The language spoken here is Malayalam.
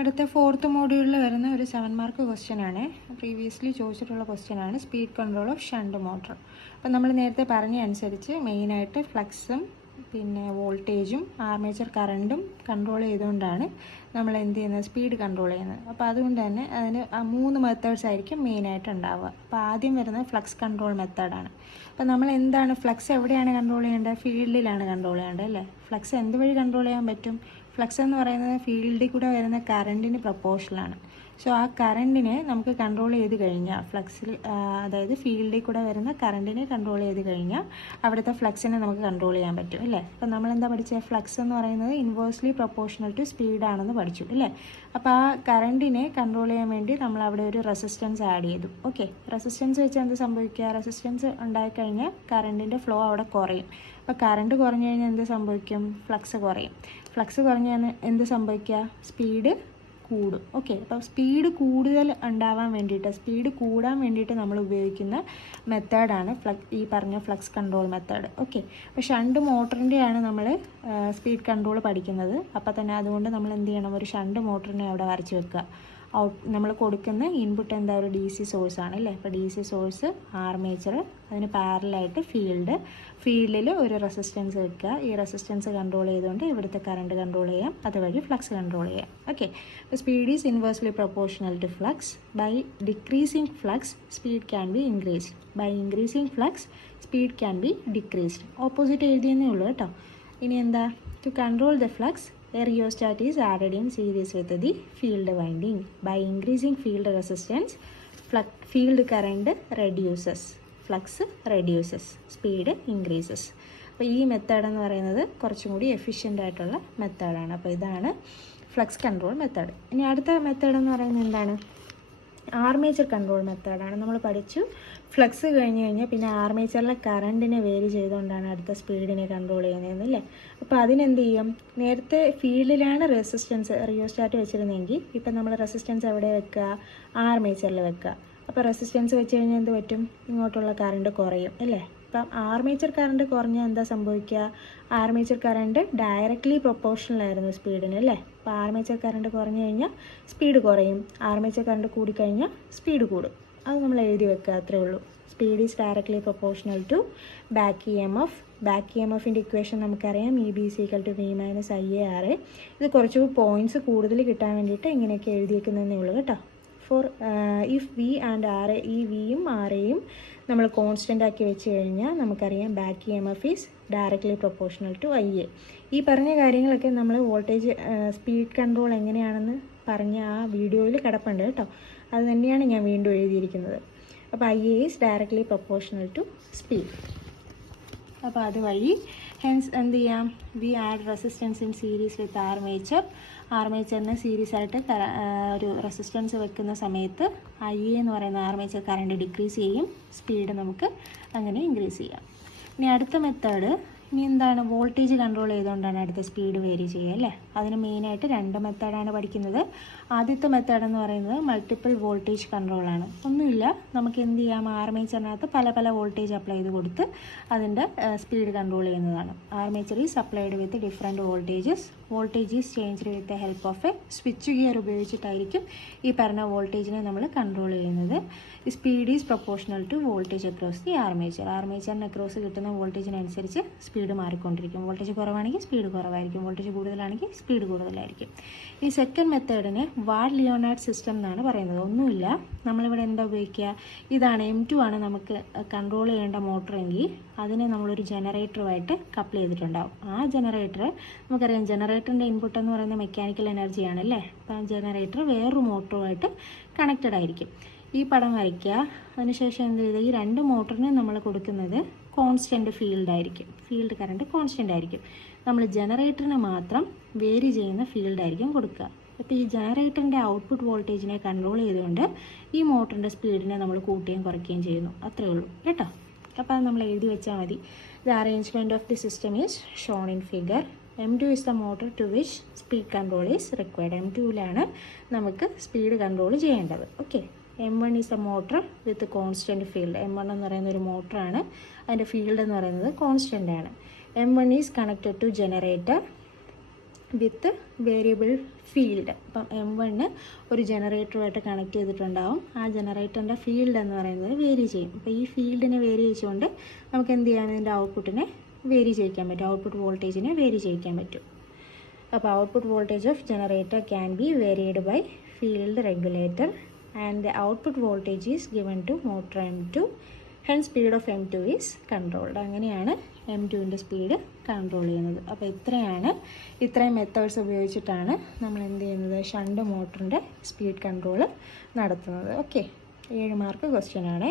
അടുത്ത ഫോർത്ത് മോഡ്യൂളിൽ വരുന്ന ഒരു 7 മാർക്ക് ക്വസ്റ്റ്യൻ ആണ്. പ്രീവിയസ്ലി ചോദിച്ചിട്ടുള്ള ക്വസ്റ്റ്യൻ ആണ്, speed control of shunt motor. അപ്പം നമ്മൾ നേരത്തെ പറഞ്ഞ അനുസരിച്ച് മെയിനായിട്ട് ഫ്ലക്സും പിന്നെ വോൾട്ടേജും ആർമേച്ചർ കറണ്ടും കൺട്രോൾ ചെയ്തുകൊണ്ടാണ് നമ്മൾ എന്ത് ചെയ്യുന്നത്, സ്പീഡ് കൺട്രോൾ ചെയ്യുന്നത്. അപ്പോൾ അതുകൊണ്ട് തന്നെ അതിന് 3 മെത്തേഡ്സ് ആയിരിക്കും മെയിനായിട്ട് ഉണ്ടാവുക. അപ്പോൾ ആദ്യം വരുന്നത് ഫ്ലക്സ് കൺട്രോൾ മെത്തേഡാണ്. അപ്പോൾ നമ്മൾ എന്താണ് ഫ്ലക്സ് എവിടെയാണ് കൺട്രോൾ ചെയ്യേണ്ടത്? ഫീൽഡിലാണ് കൺട്രോൾ ചെയ്യേണ്ടത് അല്ലേ? ഫ്ലക്സ് എന്ത് വഴി കൺട്രോൾ ചെയ്യാൻ പറ്റും? ഫ്ലക്സ് എന്ന് പറയുന്നത് ഫീൽഡിൽ കൂടെ വരുന്ന കറണ്ടിന് പ്രപ്പോർഷനാണ്. സോ ആ കറണ്ടിനെ നമുക്ക് കൺട്രോൾ ചെയ്ത് കഴിഞ്ഞാൽ ഫ്ലക്സിൽ, അതായത് ഫീൽഡിൽ കൂടെ വരുന്ന കറണ്ടിനെ കൺട്രോൾ ചെയ്ത് കഴിഞ്ഞാൽ അവിടുത്തെ ഫ്ലക്സിനെ നമുക്ക് കൺട്രോൾ ചെയ്യാൻ പറ്റും അല്ലേ? അപ്പം നമ്മളെന്താ പഠിച്ചത്? ഫ്ലക്സ് എന്ന് പറയുന്നത് ഇൻവേഴ്സ്ലി പ്രൊപ്പോർഷണൽ ടു സ്പീഡാണെന്ന് പഠിച്ചു അല്ലേ? അപ്പോൾ ആ കറണ്ടിനെ കൺട്രോൾ ചെയ്യാൻ വേണ്ടി നമ്മൾ അവിടെ ഒരു റെസിസ്റ്റൻസ് ആഡ് ചെയ്തു. ഓക്കെ, റെസിസ്റ്റൻസ് വെച്ച് എന്ത് സംഭവിക്കുക? റെസിസ്റ്റൻസ് ഉണ്ടായിക്കഴിഞ്ഞാൽ കറണ്ടിൻ്റെ ഫ്ലോ അവിടെ കുറയും. അപ്പോൾ കറണ്ട് കുറഞ്ഞു കഴിഞ്ഞാൽ എന്ത് സംഭവിക്കും? ഫ്ലക്സ് കുറയും. ഫ്ലക്സ് കുറഞ്ഞാൽ എന്ത് സംഭവിക്കുക? സ്പീഡ് കൂടും. ഓക്കെ, അപ്പോൾ സ്പീഡ് കൂടുതൽ ഉണ്ടാവാൻ വേണ്ടിയിട്ട്, സ്പീഡ് കൂടാൻ വേണ്ടിയിട്ട് നമ്മൾ ഉപയോഗിക്കുന്ന മെത്തേഡാണ് ഈ പറഞ്ഞ ഫ്ലക്സ് കൺട്രോൾ മെത്തേഡ്. ഓക്കെ, അപ്പോൾ ഷണ്ട് മോട്ടറിൻ്റെയാണ് നമ്മൾ സ്പീഡ് കൺട്രോൾ പഠിക്കുന്നത്. അപ്പോൾ തന്നെ അതുകൊണ്ട് നമ്മൾ എന്ത് ചെയ്യണം? ഒരു ഷണ്ട് മോട്ടറിനെ അവിടെ വരച്ച് വെക്കുക. നമ്മൾ കൊടുക്കുന്ന ഇൻപുട്ട് എന്താ? ഒരു ഡി സി സോഴ്സ് ആണ് അല്ലേ? അപ്പോൾ ഡി സി സോഴ്സ്, ആർമേച്ചർ, അതിന് പാരലായിട്ട് ഫീൽഡിൽ ഒരു റെസിസ്റ്റൻസ് വെക്കുക. ഈ റെസിസ്റ്റൻസ് കൺട്രോൾ ചെയ്തുകൊണ്ട് ഇവിടുത്തെ കറണ്ട് കൺട്രോൾ ചെയ്യാം, അതുവഴി ഫ്ലക്സ് കൺട്രോൾ ചെയ്യാം. Okay, speed is inversely proportional to flux. By decreasing flux speed can be increased. By increasing flux speed can be decreased. Opposite എഴുതിയെന്നേ ഉള്ളൂ കേട്ടോ. ഇനി എന്താ? To control the flux a rheostat is added in series with the field winding. By increasing field resistance, field current reduces, flux reduces, speed increases. അപ്പോൾ ഈ മെത്തേഡ് എന്ന് പറയുന്നത് കുറച്ചും കൂടി എഫിഷ്യൻ്റ് ആയിട്ടുള്ള മെത്തേഡാണ്. അപ്പോൾ ഇതാണ് ഫ്ലക്സ് കൺട്രോൾ മെത്തേഡ്. ഇനി അടുത്ത മെത്തേഡ് എന്ന് പറയുന്നത് എന്താണ്? ആർമേച്ചർ കൺട്രോൾ മെത്തേഡാണ്. നമ്മൾ പഠിച്ചു ഫ്ലക്സ് കഴിഞ്ഞ് കഴിഞ്ഞാൽ പിന്നെ ആർമേച്ചറിലെ കറണ്ടിനെ വേരി ചെയ്തുകൊണ്ടാണ് അടുത്ത സ്പീഡിനെ കൺട്രോൾ ചെയ്യുന്നതെന്നല്ലേ? അപ്പോൾ അതിനെന്ത് ചെയ്യും? നേരത്തെ ഫീൽഡിലാണ് റിയോസ്റ്റാറ്റ് വെച്ചിരുന്നെങ്കിൽ ഇപ്പം നമ്മൾ റെസിസ്റ്റൻസ് എവിടെ വെക്കുക? ആർമേച്ചറിൽ വെക്കുക. അപ്പോൾ റെസിസ്റ്റൻസ് വെച്ച് കഴിഞ്ഞാൽ എന്ത് പറ്റും? ഇങ്ങോട്ടുള്ള കറണ്ട് കുറയും അല്ലേ? അപ്പം ആർമേച്ചർ കറണ്ട് കുറഞ്ഞാൽ എന്താ സംഭവിക്കുക? ആർമേച്ചർ കറണ്ട് ഡയറക്റ്റ്ലി പ്രൊപ്പോർഷണലായിരുന്നു സ്പീഡിന് അല്ലേ? അപ്പോൾ ആർമേച്ചർ കറണ്ട് കുറഞ്ഞു കഴിഞ്ഞാൽ സ്പീഡ് കുറയും, ആർമേച്ചർ കറണ്ട് കൂടിക്കഴിഞ്ഞാൽ സ്പീഡ് കൂടും. അത് നമ്മൾ എഴുതി വെക്കുക, അത്രേ ഉള്ളൂ. Speed is directly proportional to back E M F. Back E M എഫിൻ്റെ ഇക്വേഷൻ നമുക്കറിയാം, E B C equal to V minus I A R A. ഇത് കുറച്ച് പോയിൻറ്റ്സ് കൂടുതൽ കിട്ടാൻ വേണ്ടിയിട്ട് ഇങ്ങനെയൊക്കെ എഴുതിയേക്കുന്നതേ ഉള്ളൂ കേട്ടോ. For if V and R A, ഈ വിയും ആർ എയും നമ്മൾ കോൺസ്റ്റൻ്റ് ആക്കി വെച്ച് കഴിഞ്ഞാൽ നമുക്കറിയാം back E M F is directly proportional to I A. ഈ പറഞ്ഞ കാര്യങ്ങളൊക്കെ നമ്മൾ വോൾട്ടേജ് സ്പീഡ് കൺട്രോൾ എങ്ങനെയാണെന്ന് പറഞ്ഞ ആ വീഡിയോയിൽ കിടപ്പുണ്ട് കേട്ടോ. അത് തന്നെയാണ് ഞാൻ വീണ്ടും എഴുതിയിരിക്കുന്നത്. അപ്പോൾ I A is directly proportional to speed. അപ്പോൾ അതുവഴി ഹെൻസ് എന്ത് ചെയ്യാം? We add resistance in series with armature. ആർമേച്ചറിന് സീരീസ് ആയിട്ട് ഒരു റെസിസ്റ്റൻസ് വെക്കുന്ന സമയത്ത് ഐ എ എന്ന് പറയുന്ന ആർമേച്ചർ കറണ്ട് ഡിക്രീസ് ചെയ്യും, സ്പീഡ് നമുക്ക് അങ്ങനെ ഇൻക്രീസ് ചെയ്യാം. ഇനി അടുത്ത മെത്തേഡ് ഇനി എന്താണ്? വോൾട്ടേജ് കൺട്രോൾ ചെയ്തുകൊണ്ടാണ് അടുത്ത സ്പീഡ് വേരി ചെയ്യുക അല്ലേ? അതിന് മെയിനായിട്ട് 2 മെത്തേഡാണ് പഠിക്കുന്നത്. ആദ്യത്തെ മെത്തേഡ് എന്ന് പറയുന്നത് മൾട്ടിപ്പിൾ വോൾട്ടേജ് കൺട്രോളാണ്. ഒന്നുമില്ല, നമുക്ക് എന്ത് ചെയ്യാം? ആർമേച്ചറിനകത്ത് പല വോൾട്ടേജ് അപ്ലൈ ചെയ്ത് കൊടുത്ത് അതിൻ്റെ സ്പീഡ് കൺട്രോൾ ചെയ്യുന്നതാണ്. Armature is supplied with different voltages. Voltage is changed with the help of a switch gear ഉപയോഗിച്ചിട്ടായിരിക്കും ഈ പറഞ്ഞ വോൾട്ടേജിനെ നമ്മൾ കൺട്രോൾ ചെയ്യുന്നത്. Speed is proportional to voltage across the armature. ആർമേച്ചറിന് അക്രോസ് കിട്ടുന്ന വോൾട്ടേജിനനുസരിച്ച് സ്പീഡ് മാറിക്കൊണ്ടിരിക്കും. വോൾട്ടേജ് കുറവാണെങ്കിൽ സ്പീഡ് കുറവായിരിക്കും, വോൾട്ടേജ് കൂടുതലാണെങ്കിൽ സ്പീഡ് കൂടുതലായിരിക്കും. ഈ സെക്കൻഡ് മെത്തേഡിന് വാഡ് ലിയോണാർഡ് സിസ്റ്റം എന്നാണ് പറയുന്നത്. ഒന്നുമില്ല, നമ്മളിവിടെ എന്താ ഉപയോഗിക്കുക? ഇതാണ് M2 ആണ് നമുക്ക് കൺട്രോൾ ചെയ്യേണ്ട മോട്ടറെങ്കിൽ അതിനെ നമ്മളൊരു ജനറേറ്ററുമായിട്ട് കപ്പിൾ ചെയ്തിട്ടുണ്ടാവും. ആ ജനറേറ്റർ നമുക്കറിയാം, ജനറേറ്ററിൻ്റെ ഇൻപുട്ട് എന്ന് പറയുന്നത് മെക്കാനിക്കൽ എനർജിയാണ് അല്ലേ? അപ്പോൾ ആ ജനറേറ്റർ വേറൊരു മോട്ടറുമായിട്ട് കണക്റ്റഡ് ആയിരിക്കും. ഈ പടം വരയ്ക്കുക. അതിനുശേഷം എന്ത് ചെയ്ത് ഈ 2 മോട്ടറിന് നമ്മൾ കൊടുക്കുന്നത് കോൺസ്റ്റൻറ്റ് ഫീൽഡായിരിക്കും. ഫീൽഡ് കറണ്ട് കോൺസ്റ്റൻ്റ് ആയിരിക്കും. നമ്മൾ ജനറേറ്ററിന് മാത്രം വേരി ചെയ്യുന്ന ഫീൽഡായിരിക്കും കൊടുക്കുക. അപ്പോൾ ഈ ജനറേറ്ററിൻ്റെ ഔട്ട്പുട്ട് വോൾട്ടേജിനെ കൺട്രോൾ ചെയ്തുകൊണ്ട് ഈ മോട്ടറിൻ്റെ സ്പീഡിനെ നമ്മൾ കൂട്ടുകയും കുറയ്ക്കുകയും ചെയ്യുന്നു. അത്രയേ ഉള്ളൂ കേട്ടോ. അപ്പോൾ അത് നമ്മൾ എഴുതി വെച്ചാൽ മതി. The arrangement of the system is shown in figure. M2 is the motor to which speed control is required. M2ലാണ് നമുക്ക് സ്പീഡ് കൺട്രോൾ ചെയ്യേണ്ടത്. Okay, M1 is the motor with constant field. M1 എന്ന് പറയുന്ന ഒരു മോട്ടറാണ്, അതിൻ്റെ ഫീൽഡ് എന്ന് പറയുന്നത് കോൺസ്റ്റൻ്റ് ആണ്. M1 is connected to generator with variable field. അപ്പം M1 ഒരു ജനറേറ്ററുമായിട്ട് കണക്ട് ചെയ്തിട്ടുണ്ടാവും. ആ ജനറേറ്ററിൻ്റെ ഫീൽഡ് എന്ന് പറയുന്നത് വേരി ചെയ്യും. അപ്പോൾ ഈ ഫീൽഡിനെ വേരി ചെയ്തുകൊണ്ട് നമുക്ക് എന്ത് ചെയ്യാൻ, ഇതിൻ്റെ ഔട്ട്പുട്ടിനെ വേരി ചെയ്യിക്കാൻ പറ്റും, ഔട്ട്പുട്ട് വോൾട്ടേജിനെ വേരി ചെയ്യിക്കാൻ പറ്റും. അപ്പോൾ output voltage of generator can be varied by field regulator and the output voltage is given to motor M2. Hence speed of M2 is controlled. അങ്ങനെയാണ് M2ൻ്റെ സ്പീഡ് കൺട്രോൾ ചെയ്യുന്നത്. അപ്പോൾ ഇത്രയും മെത്തേഡ്സ് ഉപയോഗിച്ചിട്ടാണ് നമ്മൾ എന്ത് ചെയ്യുന്നത്, ഷണ്ട് മോട്ടറിൻ്റെ സ്പീഡ് കൺട്രോൾ നടത്തുന്നത്. ഓക്കെ, 7 മാർക്ക് ക്വസ്റ്റ്യൻ ആണ്.